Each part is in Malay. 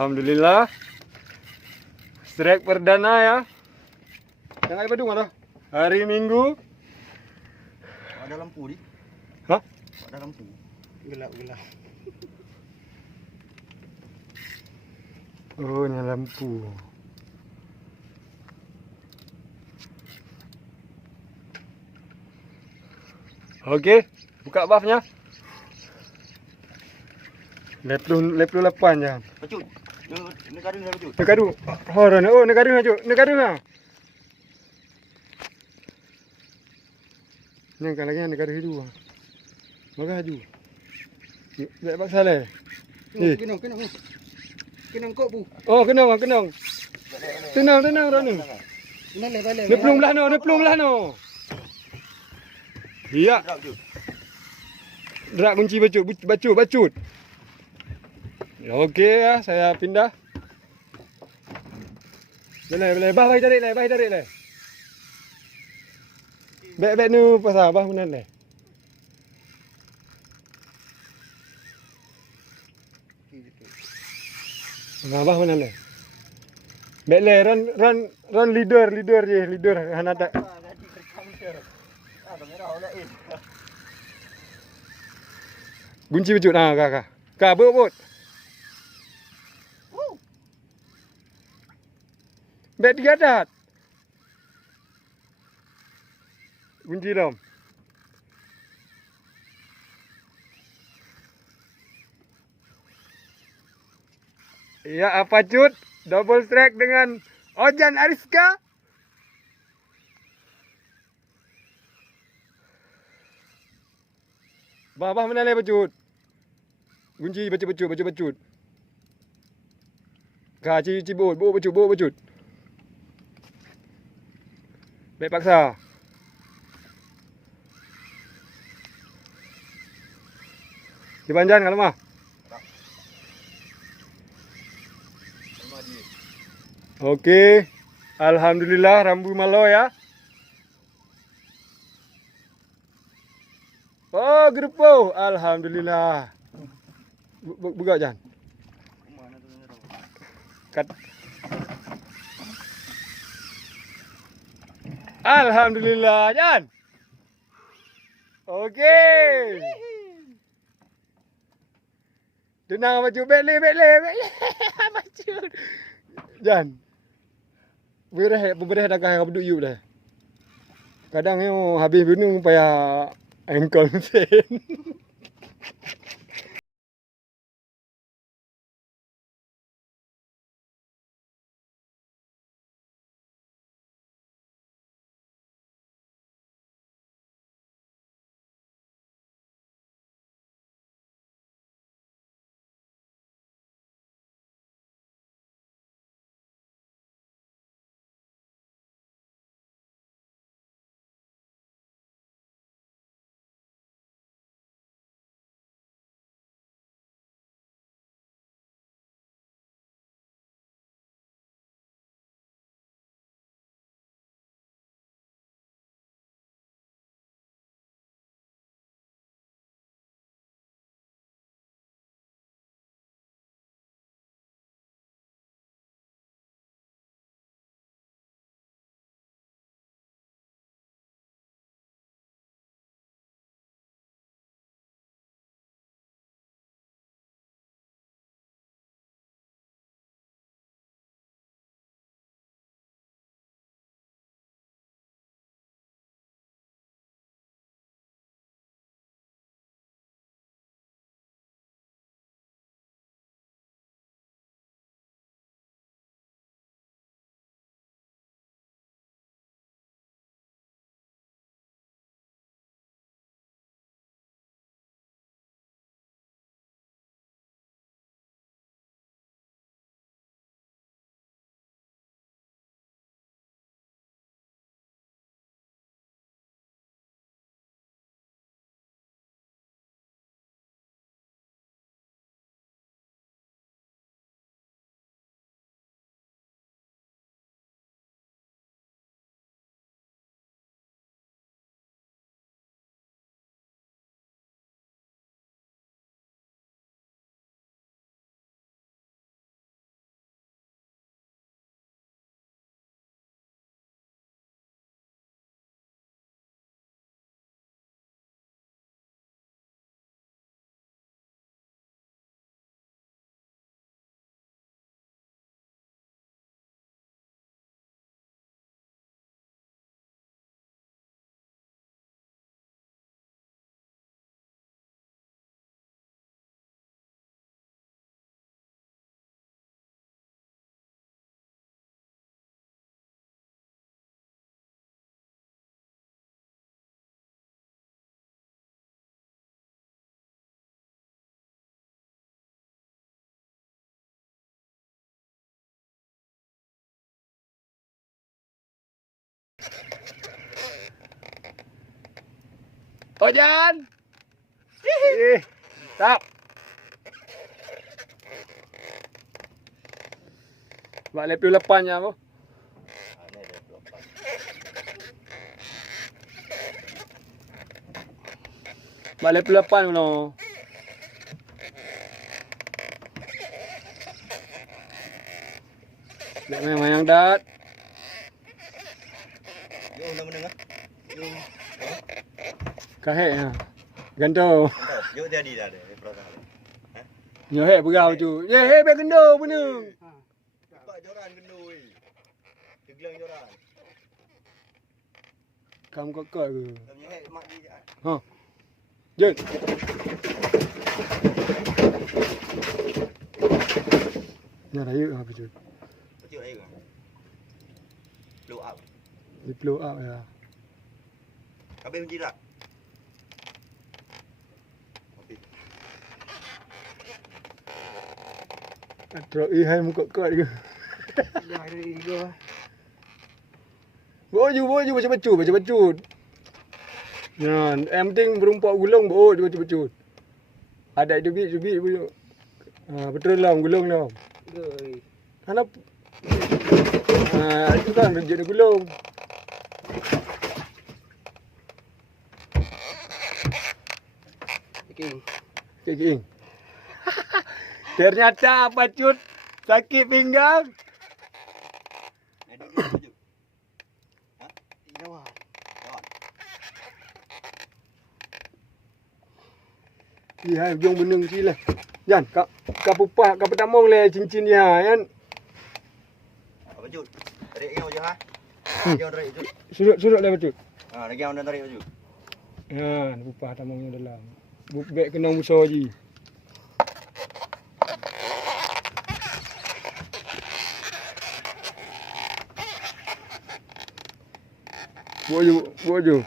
Alhamdulillah. Strike perdana ya. Yang air badung ada. Hari Minggu. Ada lampu di. Hah? Ada lampu. Gelap-gelap. Oh, ini lampu. Okey, buka buffnya. Lep lu 8 jangan. Pecut. Negara ni pecut. Negadu. Oh, negadu haju. Negadu lah. Yang kan lagi negadu hidu. Maka haju. Tak paksa le. Kenang. Kenang kok bu. Oh, kenang. Tenang Ranu. Balik. Ni pelum belah no. Iya. Drak kunci bacut. Okey ya, saya pindah. Boleh. Bah tarik le. Bek nu pasal bah mana le. Bah mana le. Bek le run leader je, hana tak. Kunci bacut kak bot. Bet digadat. Kunci dom. Ya, apa cut? Double strike dengan Ojan Ariska. Bah mana le bacut? Kunci bacut. Ka cibut, bacut. Baik paksa. Dipanjang kalau mah. Okey. Alhamdulillah rambu malo ya. Oh, gerupo. Alhamdulillah. Buka Jan. Kat. Alhamdulillah, Jan. Okey. Tenang baju bele. Baju. Jan. Bereh dah kah duduk you dah. Kadang yo habis minum payah ankle sen. Ojan. Tap. Balik 28 nya aku. Balik 28 no. Nek memang yang dat. Yo undang-undang ah. Yo. Kahe ha. Gando. Yo jadi dah ada perasaan. Nyo he berau tu. Ye he be gendo bener. Pak joran gendoi. Teglang joran. Kamu kokok ke? Kami hek mak di. Ha. Jeng. Nya rayu apa tu? Betul air kan. Blow up. Di blow up ya. Habis menjilat. Okey. Atro hai mu kokok ke. Dah ada ego. Boju baca-bacut. Ya, yang penting berumpak gulung baca-bacut. Ada dubit punya. Betul lah gulung dah. Goi. Kenapa? Itu kan rejek gulung. Jigging. Ternyata pacut sakit pinggang. Iya, jong beneng sila. Jan, kap upah, kap tamong le cincin dia kan. Apa jut? Tarik yang je ha. Yang tarik jut. Surut le pacut. Ha, lagi yang tarik jut. Ha, upah tamongnya dalam. Bek kena musuh ji. Bojo.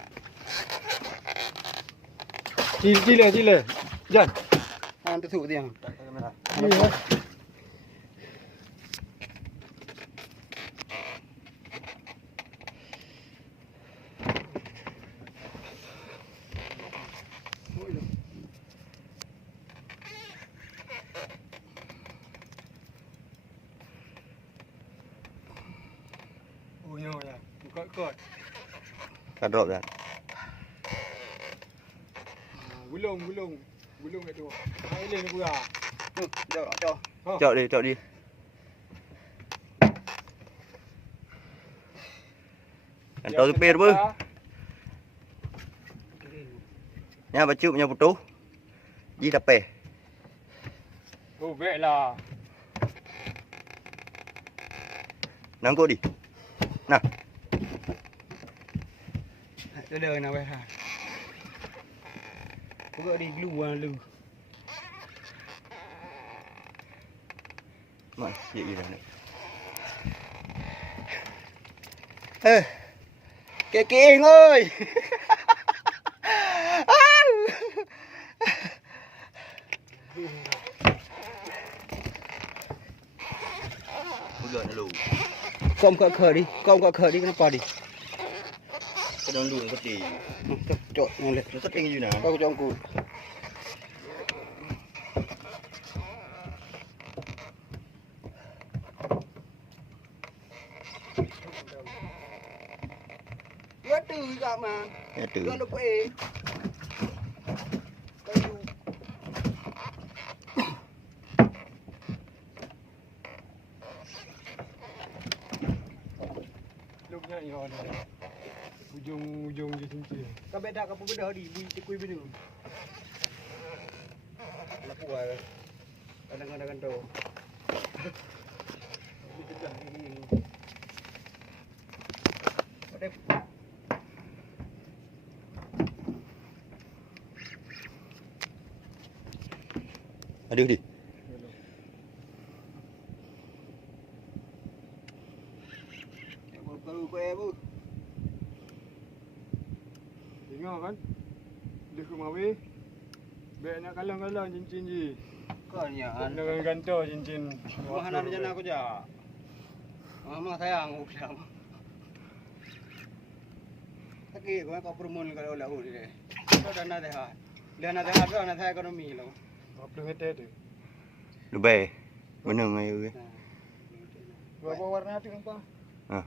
Cile. Jan. Ha, tersebut dia. Iya. Oh, ya. Kot. Kan drop dah. Gulung kat tu. Air ni pura. Tu, jauh. Cok dia. Kantau supir apa? Nya bacuk punya putus. Ji tapeh. Oh, baik lah. Nangkut di. Nah. Ada nak weh ha. Pokok di glue lu. Mak, dia dah nak. Keking ơi. Bukan lu. Kom kat khởi đi kenapa đi? Kadang dulu keti. Cok ngolek. Tetap ingin juna. Kau jongku. Ya tu kat mah. Ya tu. Kau lupa eh. Luknya ya ada. Ujung je cincin. Kau beda kau beda di tekui benda. Lapu ah. Kadang-kadang tu. Aduh di. Baru kau eh bu. Tengok kan. Dia ke mawi. Baik nak kalang-kalang cincin je. Kau ni ah. Dengan gantor cincin. Mana ada jana aku ja. Mama sayang aku siapa. Lagi kau permun kalau laut ni. dana tengah. Dana tengah tu dana ekonomi lah. 20 meter tu. Lebih. Mana air ke? Berapa warna tu apa? Ha.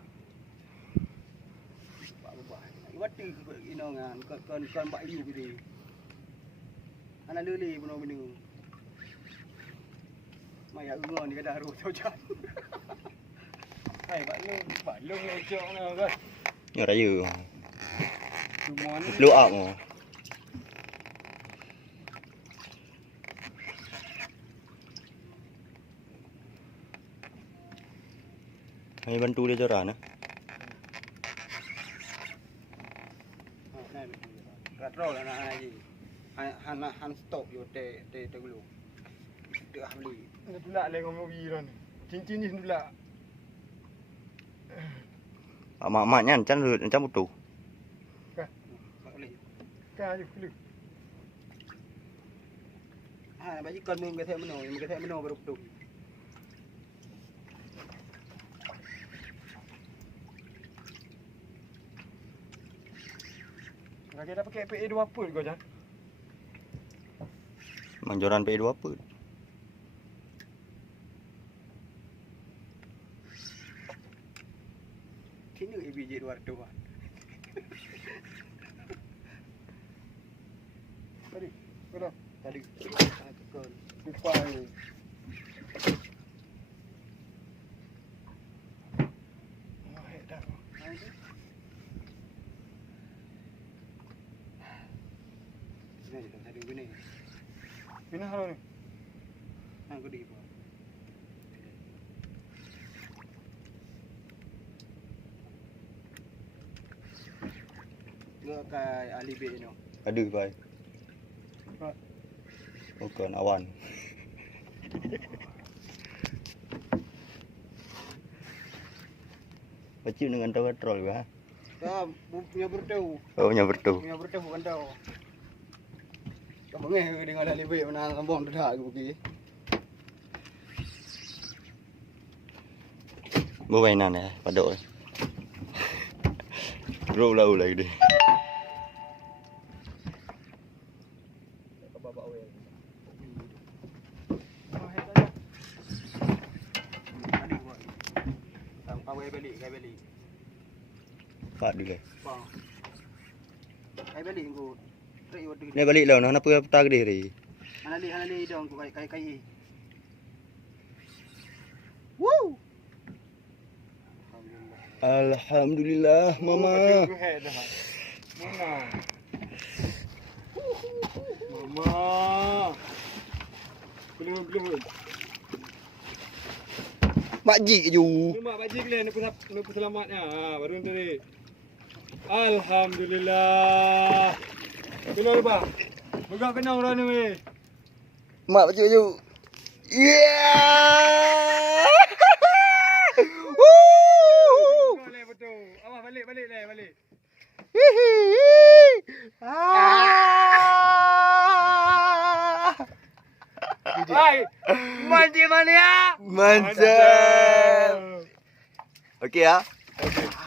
Iwat tu inongan kon pak iu gede. Anak lele pun benda. Maya ungon ni kada ru taujan. Hai pak long lecok nah kan. Nya raya. Cuma ni Blow up mo. Hai bantu dia joran ah. Katrol anak lagi. Han stop yo te gulu. Te ahli. ni pula le ngomong wira ni. Cincin ni pula. Mak-maknya macam betul. Ka je kelu. Ha bagi kon mung ke meno baru betul. Lagi dah pakai PA 2 apa kau Jan? Manjoran PA2 apa? Kini ABJ 200 ah. Tadi. Kau Tadi kon. Supaya. Dah. Ni tadi gini. Pindah halo ni. Hang ko di po. Lo kay Alivio no. Ada pai. Ha. Bukan awan. Pacim dengan tau patrol ke? Ta punya bertau. Oh, nya bertu. Punya bertau kan tau. Kamu ngeh dengan Alivio mana lambong dah aku pergi. Bermainan ya, padok. Roll lagi deh. Kay balik. Kat dia. Bang. Kay balik ko. Try order. Ni balik lah, nak apa petang dia ni. Hanali dong ko kay. Woo! Alhamdulillah, mama. Mama. Belum. Makjik je. Mak baji kalian nak selamatnya. Ha, baru tadi. Alhamdulillah. Keluar bang. Buka kenang orang ni. Mak baca je. Yeah! Boleh betul. Awak balik le. Hai, mancing mania. Mantap. Okey ah. Okay.